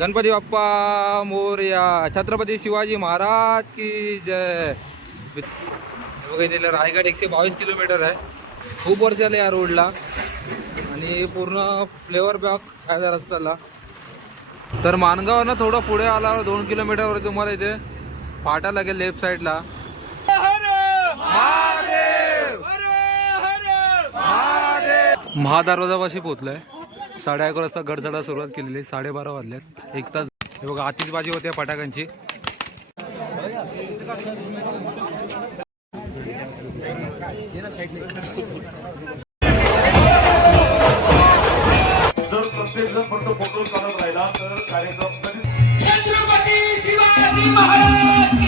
गणपती बाप्पा मोरया छत्रपती शिवाजी महाराज की जय. बघा इथे रायगड एकशे बावीस किलोमीटर आहे. खूप वर्ष आले या रोडला. आणि पूर्ण फ्लेवर बॅक त्या रस्त्याला. तर मानगावनं थोडं पुढे आल्यावर दोन किलोमीटरवर तुम्हाला इथे फाटा लागेल लेफ्ट साईडला. महादरवाजापाशी पोहोचलोय. साडे अकरा वाजता गडचढा सुरुवात केलेली साडेबारा वाजल्यात. एक तास हे बघा आतिषबाजी होते फटाक्यांची. जर प्रत्येक जण फक्त फोटो काढत राहिला तर कार्यक्रम कधीच छत्रपती शिवाजी महाराज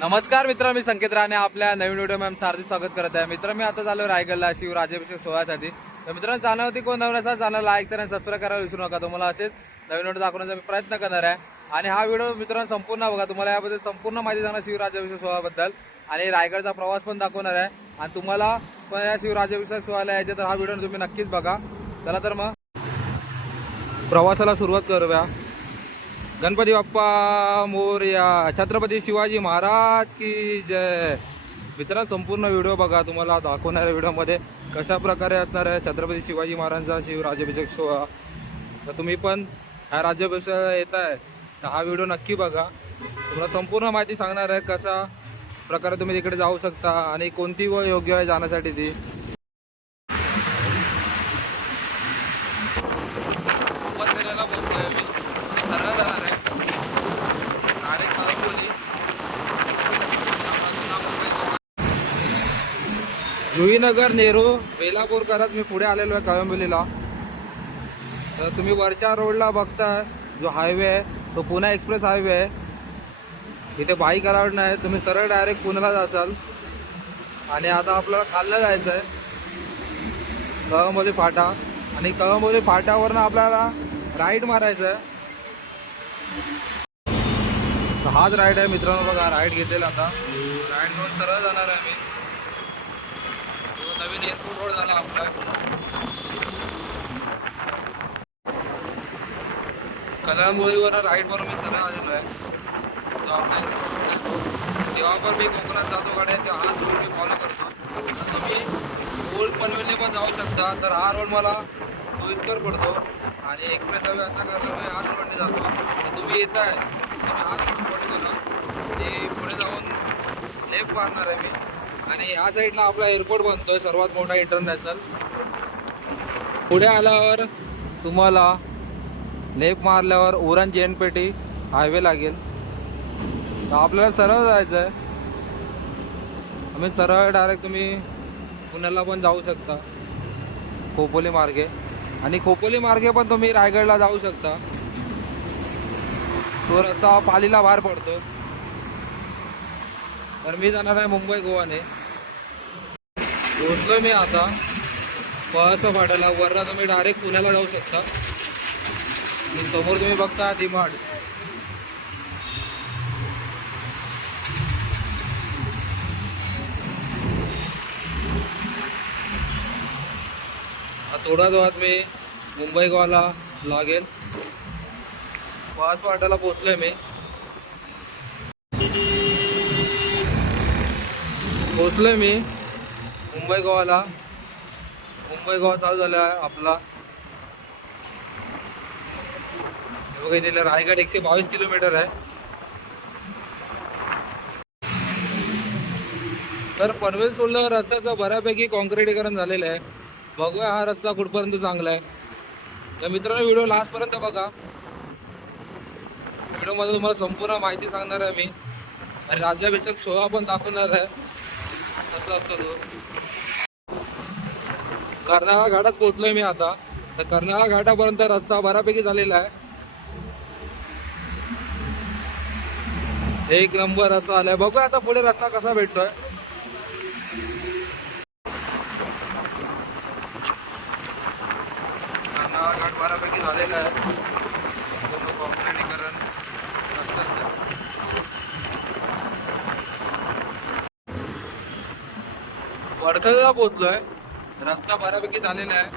नमस्कार मित्र मी संकेत राणे आपल्या नवीन व्हिडिओ मॅम हार्दिक स्वागत करत आहे. मित्र मी आता झालो रायगडला शिवराज्याभिषेक सोहळ्यासाठी. तर मित्रांनो चॅनल होती कोण नवीन असा चॅनल लाईक आणि सबस्क्राईब करायला विसरू नका. तुम्हाला असेच नवीन व्हिडिओ दाखवण्याचा मी प्रयत्न करणार आहे. आणि हा व्हिडिओ मित्रांनो संपूर्ण बघा तुम्हाला याबद्दल संपूर्ण माहिती सांगणार शिवराज्याभिषेक सोहळ्याबद्दल. आणि रायगडचा प्रवास पण दाखवणार आहे. आणि तुम्हाला पण या शिवराज्याभिषेक सोहळ्याला यायचे तर हा व्हिडिओ तुम्ही नक्कीच बघा. चला तर मग. प्रवासाला सुरुवात करूया. गणपती बाप्पा मोरया छत्रपती शिवाजी महाराज की जय. मित्रा संपूर्ण व्हिडिओ बघा तुम्हाला दाखवणार आहे व्हिडिओमध्ये कशा प्रकारे असणार आहे छत्रपती शिवाजी महाराजांचा शिवराज्याभिषेक सोहळा. तर तुम्ही पण हा राज्याभिषेक येत आहे तर हा व्हिडिओ नक्की बघा. तुम्हाला संपूर्ण माहिती सांगणार आहे कशा प्रकारे तुम्ही तिकडे जाऊ शकता आणि कोणती व योग्य आहे जाण्यासाठी ती उपनगराला बोलतोय मी मी सरळ जाणार आहे डायरेक्ट कळंबोली जुईनगर नेहरू बेलापूर करत मी पुढे आलेलो आहे कळंबोलीला तर तुम्ही वरच्या रोडला बघताय जो हायवे आहे तो पुणे एक्सप्रेस हायवे आहे. इथे बाईक अलाउड नाही तुम्ही सरळ डायरेक्ट पुण्याला जासाल आणि आता आपल्याला खाल्लं जायचं आहे कळंबोली फाटा. आणि कळंबोली फाट्यावरनं आपल्याला राईड मारायचं आहे हाच राईड आहे मित्रांनो बघा राईड घेतलेला आता. राईड घेऊन सरळ जाणार आहे मी. नवीन एअरपोर्ट रोड झाला आपला. कलामोळीवर राईटवर मी सरळ आलेलो आहे. जो आपला आहे जेव्हा पण मी कोकणात जातो गाड्या तेव्हा हाच रोड मी फॉलो करतो. तुम्ही ओल्ड पनवेलने पण जाऊ शकता. तर हा रोड मला सोयीस्कर पडतो. आणि एक्सप्रेस हवे असा करल्यामुळे हाच रोडने जातो. तर तुम्ही येत आहे. तुम्ही हाच रोड फॉलो करा. ते पुढे जाऊन लेफ्ट मारणार आहे मी. आणि ह्या साईडला आपला एअरपोर्ट बनतोय सर्वात मोठा इंटरनॅशनल पुढे आल्यावर तुम्हाला लेफ्ट मारल्यावर उरण पेटी हायवे लागेल. तर आपल्याला सरळ जायचं आहे आम्ही सरळ डायरेक्ट तुम्ही पुण्याला पण जाऊ शकता. खोपोली मार्गे. आणि खोपोली मार्गे पण तुम्ही रायगडला जाऊ शकता. तो रस्ता पालीला बाहेर पडतो. तर मी जाणार आहे मुंबई गोवाने. पोहोचलोय मी आता. पळसपा फाट्याला. वरला तुम्ही डायरेक्ट पुण्याला जाऊ शकता. आणि समोर तुम्ही बघता डिमांड थोडा वेळात मी मुंबई गोवाला लागेल. पाच पाटाला पोचलोय मी. पोचलोय मी. मुंबई गोवाला मुंबई गोवा चालू झाला आहे आपला बघा इथे रायगड एकशे बावीस किलोमीटर आहे. तर पनवेल सोडल्यावर रस्त्याचं बऱ्यापैकी कॉन्क्रिटीकरण झालेलं आहे. बघूया हा रस्ता कुठपर्यंत चांगला आहे. तर मित्रांनो व्हिडिओ लास्टपर्यंत बघा. व्हिडिओमध्ये तुम्हाला संपूर्ण माहिती सांगणार आहे मी. आणि राज्याभिषेक सोहळा पण दाखवणार आहे. असं असतं तो. कर्नाळा घाटात पोहोचलोय मी आता. तर कर्नाळा घाटापर्यंत रस्ता बऱ्यापैकी झालेला आहे. एक नंबर असा आलाय बघूया आता पुढे रस्ता कसा भेटतोय. कर्नाळा घाट बऱ्यापैकी झालेला आहे पूर्ण कॉन्क्रिटीकरण रस्त्याचं वडखलला पोहोचलोय. रस्ता बऱ्यापैकी झालेला आहे.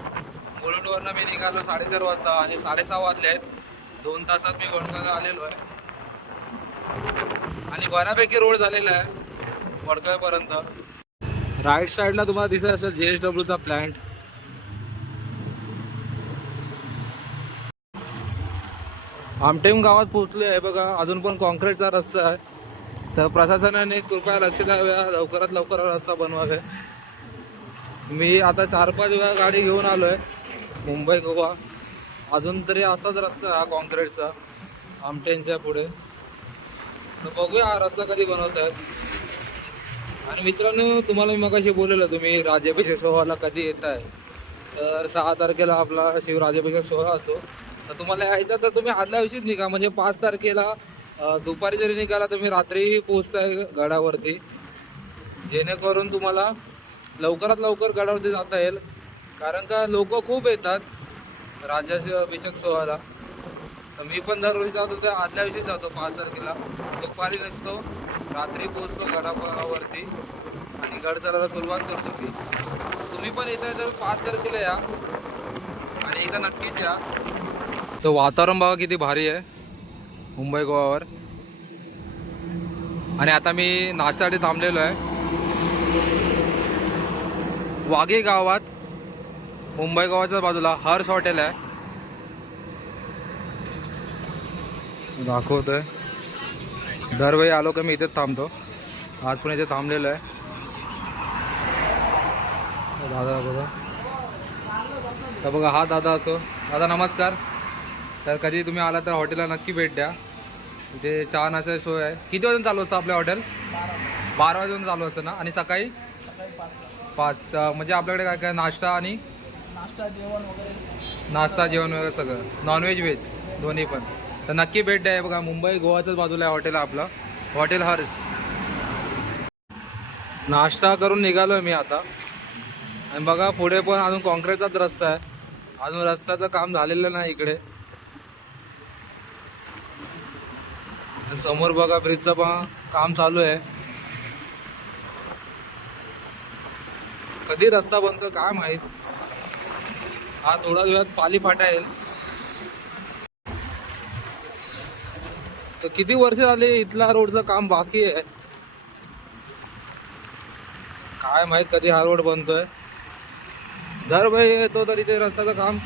मुलुंडवरनं मी निघालो साडेचार वाजता आणि साडेसहा वाजले आहेत. दोन तासात मी वडगावला आलेलो आहे. आणि बऱ्यापैकी रोड झालेला आहे वडगावपर्यंत. राईट साईडला तुम्हाला दिसत असेल जे एस डब्ल्यूचा प्लॅन्ट आमटेम गावात पोहोचले आहे बघा अजून पण कॉन्क्रीटचा रस्ता आहे. तर प्रशासनाने कृपया लक्ष द्याव्या लवकरात लवकर रस्ता बनवावे. मी आता चार पाच वेळा गाडी घेऊन आलो आहे मुंबई गोवा. अजून तरी असाच रस्ता आहे हा कॉन्क्रीटचा. आमटेनच्या पुढे. तर बघूया हा रस्ता कधी बनवत आहेत आणि मित्रांनो तुम्हाला मी मगाशी बोललेलं तुम्ही राज्याभिषेक सोहळ्याला कधी येत आहे तर सहा तारखेला आपला शिवराज्याभिषेक सोहळा असतो. तर तुम्हाला यायचं तर तुम्ही आदल्या दिवशीच निघा. म्हणजे पाच तारखेला दुपारी जरी निघाला तुम्ही रात्रीही पोचताय गडावरती जेणेकरून तुम्हाला लवकरात लवकर गडावरती जाता येईल. कारण का लोक खूप येतात राजाचे अभिषेक सोहळ्याला. तर मी पण दरवर्षी जातो तर आदल्या दिवशी जातो पाच तारखेला. दुपारी निघतो रात्री पोचतो गडावरती आणि गड चालायला सुरुवात करतो मी. तुम्ही पण येत आहे तर पाच तारखेला या आणि एकदा नक्कीच या. तर वातावरण बघा किती भारी आहे मुंबई गोवावर. आणि आता मी नाश्त्यासाठी थांबलेलो आहे. वाघे गावात मुंबई गावाच्या बाजूला हर्ष हॉटेल आहे. दाखवतोय. दरवेळी आलो का मी इथेच थांबतो. आज पण इथे थांबलेलो आहे. दादा बघा. तर बघा हा दादा असो. दादा नमस्कार. तर कधी तुम्ही आला तर हॉटेलला नक्की भेट द्या. इथे चहा नाश्ता सोय आहे. किती वाजून चालू असतं आपलं हॉटेल? बारा वाजून चालू असतं ना? आणि सकाळी? पाच म्हणजे आपल्याकडे काय काय नाश्ता आणि नाश्ता जेवण वगैरे. सगळं. नॉनव्हेज व्हेज दोन्ही पण. तर नक्की भेट द्या बघा मुंबई गोवाच्याच बाजूला आहे हॉटेल आपलं. हॉटेल हर्स नाश्ता करून निघालो मी आता. आणि बघा पुढे पण अजून कॉन्क्रीटचाच रस्ता आहे. अजून रस्त्याचं काम झालेलं नाही इकडे. समोर बघा ब्रिजचं पण काम चालू आहे. कधी रस्ता बनतो काय माहीत? हा थोडा वेळात पाली फाटा येईल. तर किती वर्ष झाले इथला रोडचं काम बाकी आहे? काय माहीत कधी हा रोड बनतोय? दरवेळी येतो तरी ते रस्त्याचं काम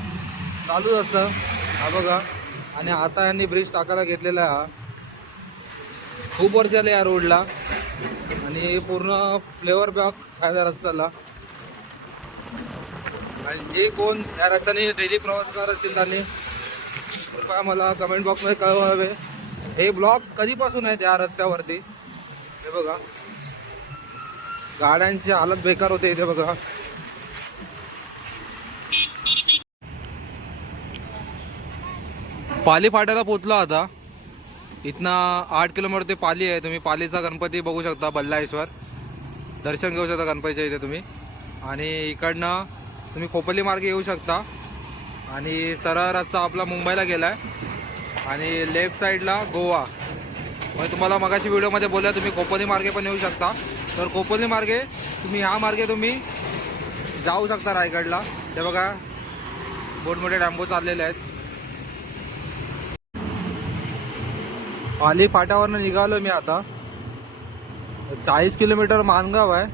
चालूच असतं. हा बघा. आणि आता यांनी ब्रिज टाकायला घेतलेला आहे हा. खूप वर्ष आले या रोडला आणि पूर्ण फ्लेवर बॅक फायदा रस्त्याला. आणि जे कोण या रस्त्याने डेली प्रवास करत असतील त्यांनी कृपया मला कमेंट बॉक्समध्ये कळवावे. हे ब्लॉक कधीपासून आहेत या रस्त्यावरती? हे बघा. गाड्यांची हालत बेकार होते इथे बघा. पाली फाट्याला पोचलो आता. इथनं आठ किलोमीटर ते पाली आहे. तुम्ही पालीचा गणपती बघू शकता बल्लाईश्वर दर्शन घेऊ शकता गणपतीच्या इथे तुम्ही. आणि इकडनं तुम्ही खोपली मार्ग येऊ शकता. आणि सरळ रस्ता आपला मुंबईला गेला आहे आणि लेफ्ट साईडला गोवा. म्हणजे तुम्हाला मगाशी व्हिडिओमध्ये बोलल्या तुम्ही कोपली मार्गे पण येऊ शकता. तर कोपली मार्गे तुम्ही ह्या मार्गे तुम्ही जाऊ शकता रायगडला. ते बघा मोठमोठे टॅम्पो चाललेले आहेत. पाली फाट्यावरनं निघालो मी आता. चाळीस किलोमीटर मानगाव आहे.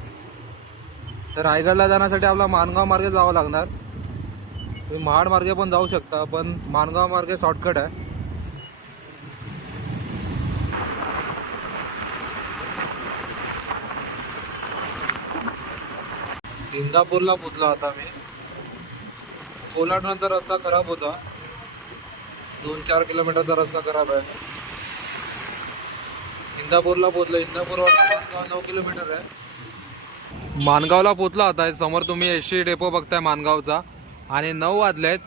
तर रायगडला जाण्यासाठी आपला मानगाव मार्गे जावं लागणार. तुम्ही महाड मार्गे पण जाऊ शकता पण मानगाव मार्गे शॉर्टकट आहे. इंदापूरला पोचलो आता मी. कोलाडनंतर रस्ता खराब होता. दोन चार किलोमीटरचा रस्ता खराब आहे. इंदापूरला पोचलो इंदापूरवर नऊ किलोमीटर आहे. मानगावला पोचला आता. समोर तुम्ही एस सी डेपो बघताय मानगावचा. आणि नऊ वाजले आहेत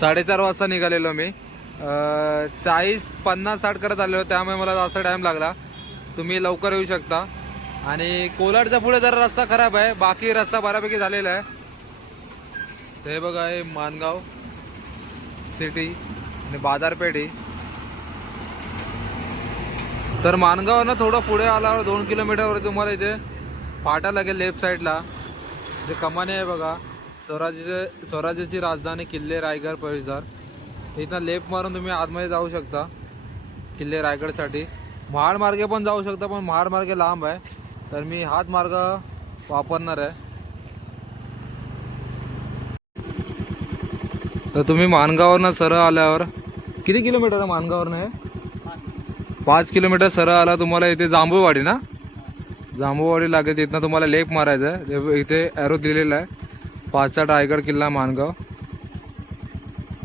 साडेचार वाजता निघालेलो मी. चाळीस पन्नास साठ करत आलेलो. त्यामुळे मला जास्त टाईम लागला. तुम्ही लवकर येऊ शकता. आणि कोलाडच्या पुढे जरा रस्ता खराब आहे. बाकी रस्ता बऱ्यापैकी झालेला आहे. ते बघा हे मानगाव सिटी आणि बाजारपेठी तर मानगावनं थोडं पुढे आल्यावर दोन किलोमीटरवर तुम्हाला इथे फाटा लागेल लेफ्ट साईडला. जे कमाने आहे बघा. स्वराज्याचे स्वराज्याची राजधानी किल्ले रायगड परिसर इथं लेफ्ट मारून तुम्ही आतमध्ये जाऊ शकता किल्ले रायगडसाठी. महाडमार्गे पण जाऊ शकता पण महाडमार्गे लांब आहे. तर मी हाच मार्ग वापरणार आहे. तर तुम्ही मानगाववरनं सरळ आल्यावर किती किलोमीटर आहे मानगाववरनं हे? पाच किलोमीटर सरळ आला तुम्हाला इथे जांभूळवाडी ना? जांभूळवाडी लागेल तिथनं तुम्हाला लेप मारायचं आहे इथे ॲरो दिलेला आहे. पाचचा रायगड किल्ला मानगाव.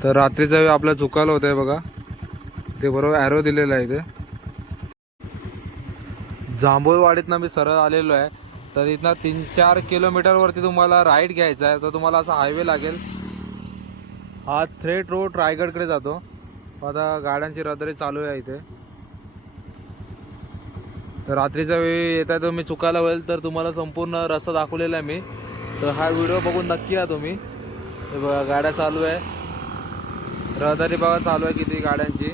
तर रात्रीचा वेळ आपलं चुकालं होतं बघा. ते बरोबर ॲरो दिलेला आहे इथे. जांभूळवाडीतनं मी सरळ आलेलो आहे. तर इथनं तीन चार किलोमीटरवरती तुम्हाला राईड घ्यायचा आहे. तर तुम्हाला असा हायवे लागेल. हा थ्रेट रोड रायगडकडे जातो. आता गाड्यांची रहदारी चालू आहे इथे. तर रात्रीचा वेळी येत आहे तर मी चुकायला होईल तर तुम्हाला संपूर्ण रस्ता दाखवलेला आहे मी. तर हा व्हिडिओ बघून नक्की या तुम्ही. हे बघा गाड्या चालू आहे. रहदारी बघा चालू आहे किती गाड्यांची.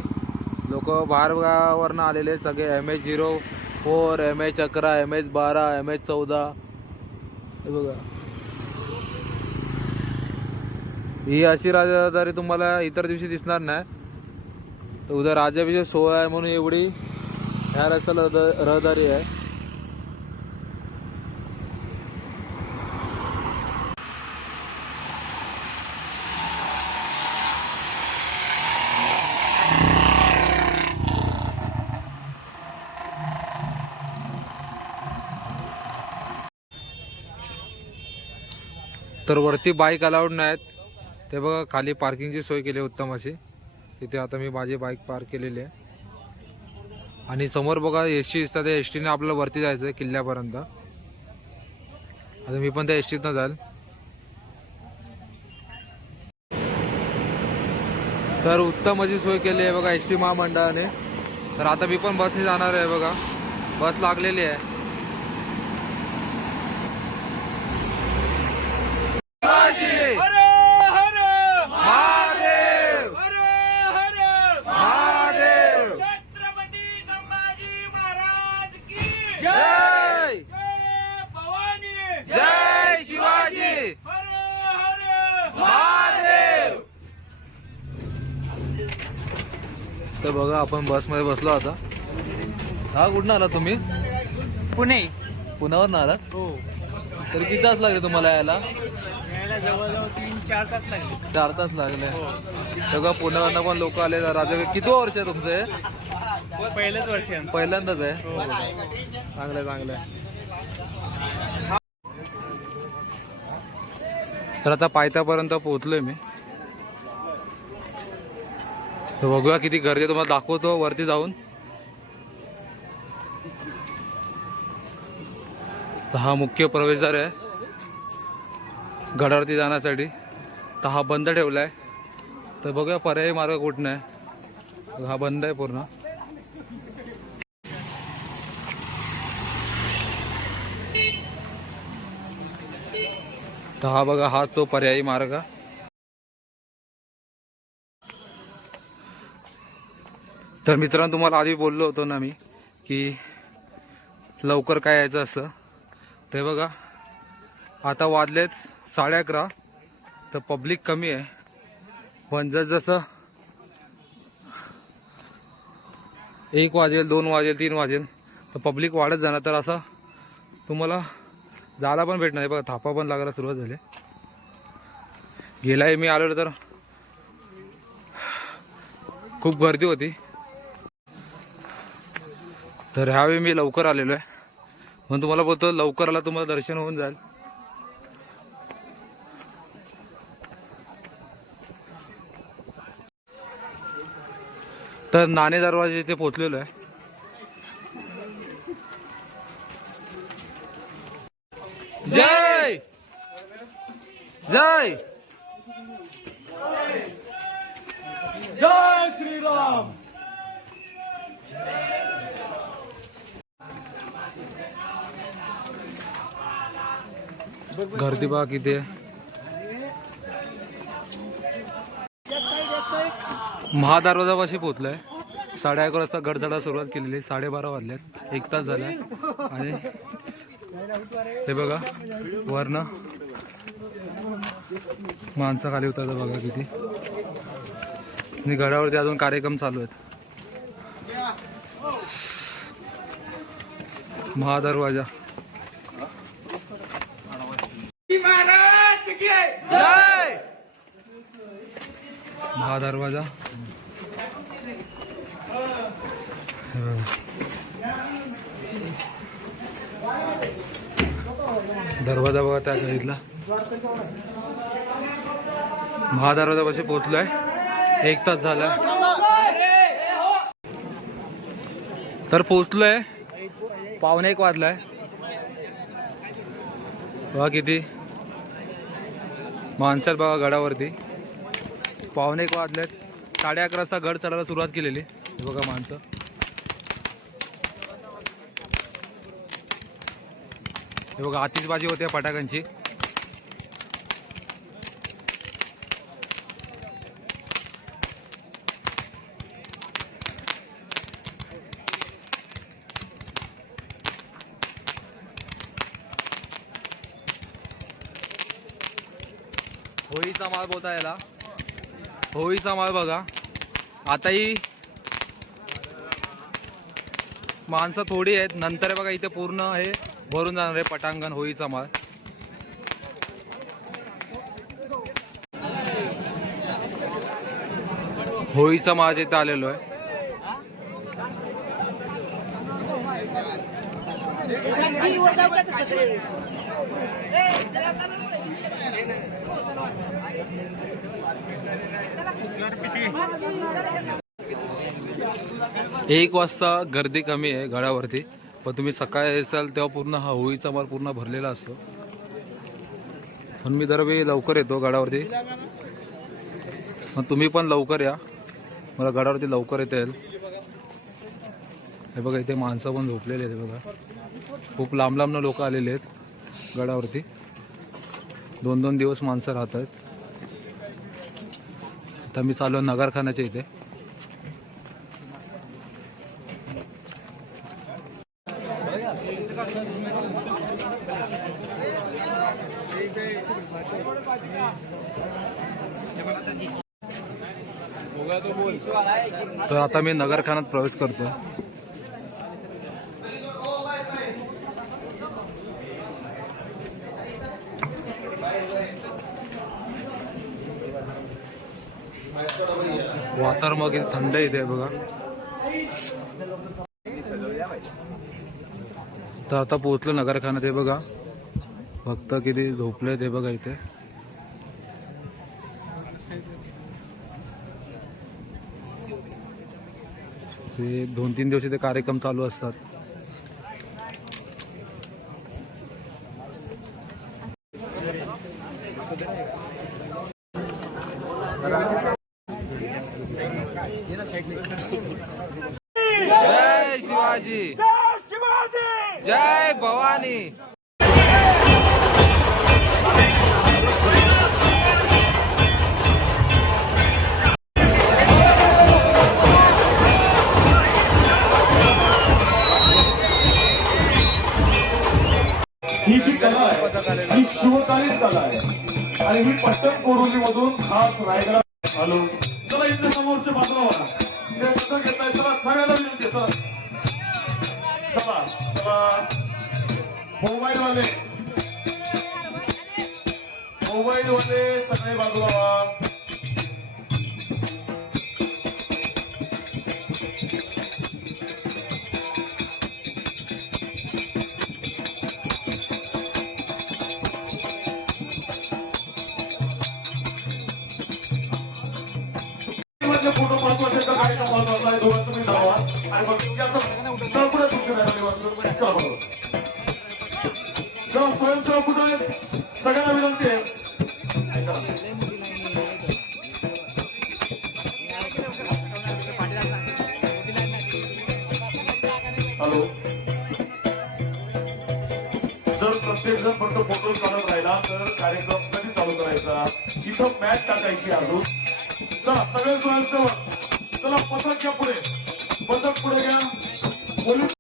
लोक बाहेरगावावरनं आलेले आहेत सगळे. M H zero four M H अकरा एम एच बारा एम एच चौदा. हे बघा. ही अशी राजदारी तुम्हाला इतर दिवशी दिसणार नाही. तर उद्या राज्याभिषेक सोहळा आहे म्हणून एवढी ह्या रस्त्याला रहदारी आहे. तर वरती बाईक अलाउड नाहीत. ते बघा खाली पार्किंगची सोय केली आहे उत्तम अशी. तिथे आता मी माझी बाईक पार्क केलेली आहे. आणि समोर बघा एस टी दिसतात त्या एस टीने आपल्याला वरती जायचं आहे किल्ल्यापर्यंत. आता मी पण त्या एस टीतनं जाईल. तर उत्तम अशी सोय केली आहे बघा एस टी महामंडळाने. तर आता मी पण बसने जाणार आहे बघा. बस लागलेली आहे. आपण बसमध्ये बसलो आता. हा कुठं आला तुम्ही? पुणे. पुण्यावर आला हो. तर किती तास लागले तुम्हाला यायला? यायला जवळजवळ तीन चार तास लागले. चार तास लागले. बघा पुण्यावरनं पण लोक आले राजा किती वर्ष आहे तुमचं? हे? पहिलंच वर्ष आहे आमचं. पहिल्यांदाच आहे? चांगलं चांगलं तर आता पायथ्यापर्यंत पोहोचलोय मी. तर बघूया किती गर्दी आहे, तुम्हाला दाखवतो वरती जाऊन. तर हा मुख्य प्रवेशद्वार आहे. गडावरती जाण्यासाठी. तर हा बंद ठेवला आहे तर बघूया पर्यायी मार्ग कुठं आहे. हा बंद आहे पूर्ण. तर हा बघा हाच तो पर्यायी मार्ग. तर मित्रांनो तुम्हाला आधी बोललो होतो ना मी की लवकर काय यायचं असं. ते बघा आता वाजलेत साडे अकरा तर पब्लिक कमी आहे. पण जर जसं एक वाजेल दोन वाजेल तीन वाजेल तर पब्लिक वाढत जाणार. तर असं तुम्हाला जायला पण भेटणार आहे. बघा थापा पण लागायला सुरुवात झाली. गेलाही मी आलो तर खूप गर्दी होती. तर ह्यावेळी मी लवकर आलेलो आहे. म्हणून तुम्हाला बोलतो लवकर आला तुम्हाला दर्शन होऊन जाईल. तर नाणे दरवाजे इथे पोचलेलो आहे. जय! जय! जय श्रीराम! गर्दी बघा किती आहे. महादरवाजापाशी पोहोचलोय. साडे अकरा वाजता गडचढा सुरुवात केलेली. साडेबारा वाजल्यात एक तास झाला. आणि हे बघा वरनं माणसं खाली उतरतात बघा किती. आणि गडावरती अजून कार्यक्रम चालू आहेत. महादरवाजा महाराज की जय महादरवाजा हा दरवाजा. दरवाजा बघा त्या साईडला. महादरवाजा पाशी पोचलोय एक तास झाला. तर पोचलोय पावणे एक वाजलाय. बघा किती. माणसाल बघा गडावरती. पावणे एक वाजलेत. साडे अकरा वाजता गड चढायला सुरुवात केलेली. बघा माणसं. हे बघा आतिषबाजी होते फटाक्यांची. होळीचा माल बोलता याला होळीचा माळ बघा. आताही माणसं थोडी आहेत. नंतर बघा इथे पूर्ण हे भरून जाणार आहे पटांगण होळीचा माळ होळीचा माळ इथे आलेलो आहे. एक वाजता गर्दी कमी आहे गडावरती पण तुम्ही सकाळी असाल तेव्हा पूर्ण हा होळीचा माल पूर्ण भरलेला असतो. पण मी दरवेळी लवकर येतो गडावरती. मग तुम्ही पण लवकर या. मला गडावरती लवकर येता येईल. हे बघा इथे माणसं पण झोपलेले आहेत बघा. खूप लांब लांबनं लोक आलेले आहेत गडावरती. दोन दोन दिवस माणसं राहत आहेत आता मी चालू नगरखानाच्या इथे. तर आता मी नगरखान्यात प्रवेश करतो वातावरण मग थंड इथे बघा. तर आता पोहोचलो नगरखान्यात हे बघा. फक्त किती झोपले ते बघा इथे. ते दोन तीन दिवस इथे कार्यक्रम चालू असतात. तिथे पत्र घेतलाय. सभा आहे चला सगळ्यांना विनंती सभा चला. चला मोबाईल वाले मोबाईल वाले सगळे बाजूला हॅलो. जर प्रत्येक जण फक्त फोटो काढत राहिला तर कार्यक्रम कधी चालू करायचा? इथं मॅच टाकायची अजून. चला सगळे स्वयंसेवक चला पथक घ्या पुढे. पथक पुढे घ्या. पोलीस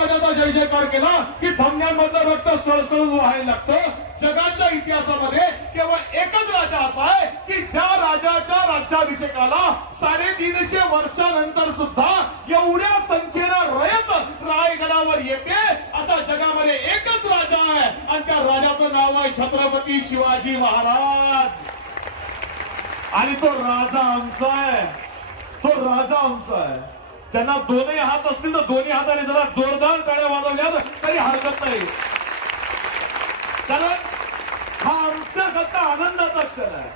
राजाचा जय जयकार केला की थमण्यांमधलं रक्त सळसळून व्हायला लागतं. जगाच्या इतिहासामध्ये केवळ एकच राजा असा आहे की ज्या राजाच्या राज्याभिषेकाला साडेतीनशे वर्षानंतर सुद्धा एवढ्या संख्येनं रयत रायगडावर येते असा जगामध्ये एकच राजा आहे. आणि त्या राजाचं नाव आहे छत्रपती शिवाजी महाराज. आणि तो राजा आमचा आहे. तो राजा आमचा आहे. त्यांना दोनही हात असतील तर दोन्ही हाताने जरा जोरदार टाळ्या वाजवल्या तरी हरकत नाही. कारण हा आमच्या फक्त आनंदाचा क्षण आहे.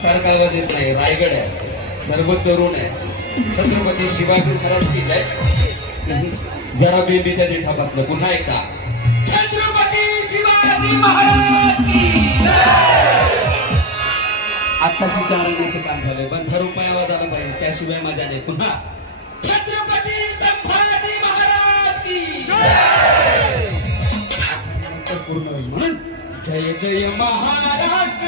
सारखा आवाज येत नाही रायगड आहे सर्व तरुण आहे. छत्रपती शिवाजी महाराज की जय. जरा बेबीच्या देठापासलं पुन्हा एकदा. छत्रपती शिवाजी महाराज की जय! आत्ताशी चार चारण्याचं काम झालंय. पण दहा रुपये आवाज आला पाहिजे. त्याशिवाय मजा नाही पुन्हा. छत्रपती संभाजी महाराज की पूर्ण होईल. म्हणून जय जय महाराष्ट्र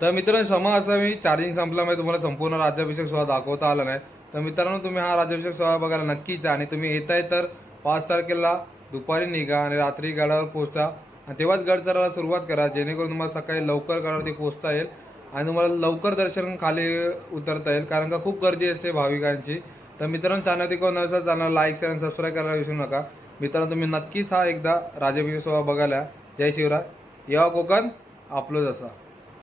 तर मित्रांनो समा असा मी चार्जिंग संपल्यामुळे तुम्हाला संपूर्ण राज्याभिषेक सोहळा दाखवता आला नाही. तर मित्रांनो तुम्ही हा राज्याभिषेक सोहळा बघायला नक्कीच आणि तुम्ही येताय तर पाच तारखेला दुपारी निघा आणि रात्री गडावर पोहोचा. आणि तेव्हाच गड चढायला सुरुवात करा जेणेकरून तुम्हाला सकाळी लवकर गडावरती पोहोचता येईल आणि तुम्हाला लवकर दर्शन खाली उतरता येईल कारण का खूप गर्दी असते भाविकांची. तर मित्रांनो चॅनल कोण नसेल चॅनल लाईक आणि सबस्क्राईब करायला विसरू नका. मित्रांनो तुम्ही नक्कीच हा एकदा राज्याभिषेक सोहळा बघायला जय शिवराय. येवा कोकण आपलोच असा